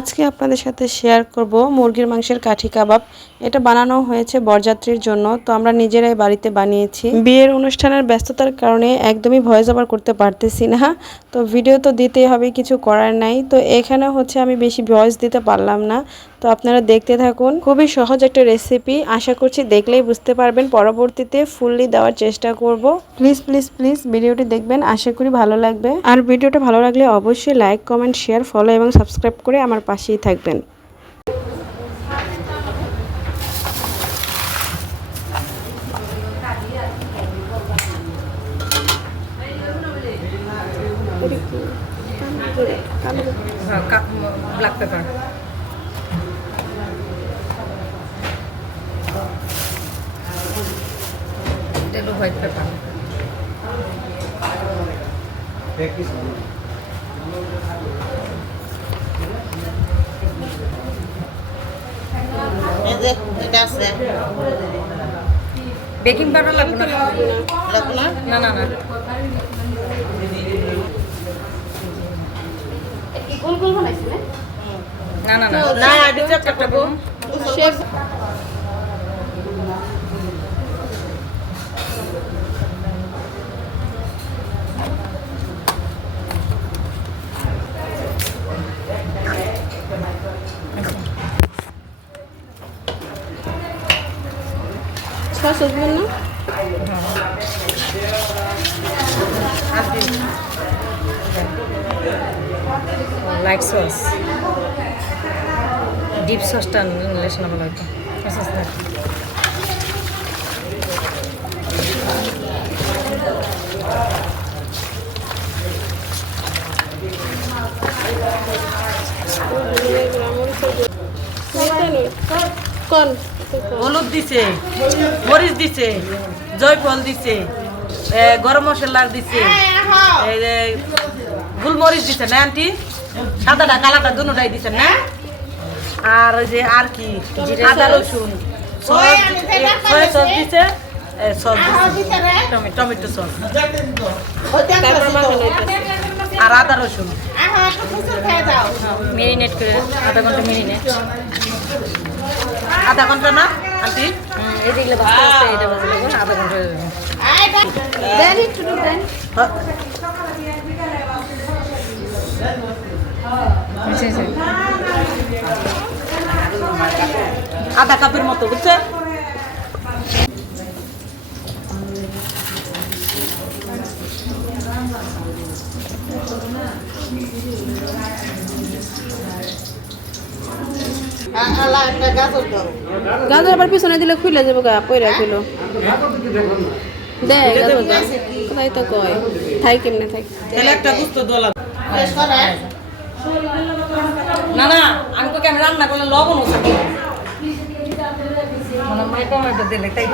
আজকে আপনাদের সাথে শেয়ার করব মুরগির মাংসের কাঠি কাবাব। এটা বানানো হয়েছে বরযাত্রীর জন্য, তো আমরা নিজেরাই বাড়িতে বানিয়েছি। বিয়ের অনুষ্ঠানের ব্যস্ততার কারণে একদমই ভয়েস ওভার করতে পারতেছি না, তো ভিডিও তো দিতেই হবে, কিছু করার নাই। তো এখানে হচ্ছে আমি বেশি ভয়েস দিতে পারলাম না, তো আপনারা দেখতে থাকুন। খুবই সহজ একটা রেসিপি, আশা করছি দেখলেই বুঝতে পারবেন। পরবর্তীতে ফুললি দেওয়ার চেষ্টা করব। প্লিজ প্লিজ প্লিজ ভিডিওটি দেখবেন, আশা করি ভালো লাগবে। আর ভিডিওটা ভালো লাগলে অবশ্যই লাইক, কমেন্ট, শেয়ার, ফলো এবং সাবস্ক্রাইব করে আমার পাশেই থাকবেন। ব্ল্যাক পেপার এটা হলো হোয়াইট পেপার। বেকিং পাউডার লাগবে না? না না না, না না না না, এটা একটা করব। শেফ সসবন না লাইট সস, ডিপ সসটা নিলে শোনা ভালো হতো। হলুদ দিছে, মরিচ দিছে, জয়ফল দিছে, গরম মশলা দিছে, গোলমরিচ দিছে না আন্টি? সাদাটা কালাটা দুটোটাই দিছে না? আর ওই যে আর কি আদা রসুন সয়া সস দিছে, সস দিছে, টমেটো সস আর আদা রসুন মেরিনেট করে আধা ঘন্টা মেরিনেট। আধা ঘন্টা না আন্টি? এদিকে বাঁচতে বাঁচতে এটা বাজে আধা ঘন্টা। আধা কাপের মতো, বুঝছে? গাজর আবার পিছনে দিলে খুলে যাবো গা, পয়রা খুলো দেখ কোথায় তো কয় থাই কেমনে থাই একটা গুস্ত দোলা না না, আমি তো কেমন রান্না করলে লবণ হচ্ছে মানে মাই টমেটো দিলে তাই